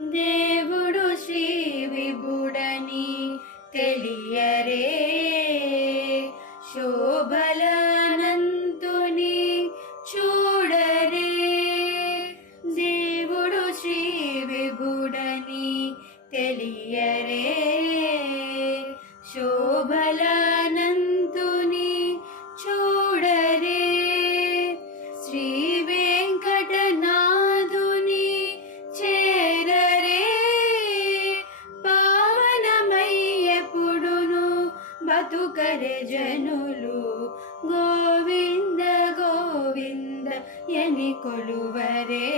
దేవుడు శ్రీ విభుడని తెలియరే, శోభలనంతుని చూడరే. దేవుడు శ్రీ విభుడని తెలియరే, శోభలనంతుని చూడరే. శ్రీ వెంకటనాథుని చేరరే, పావనమయ్యెప్పుడును బతుకరే జనులు. గోవింద గోవింద ఎని కొలువరే.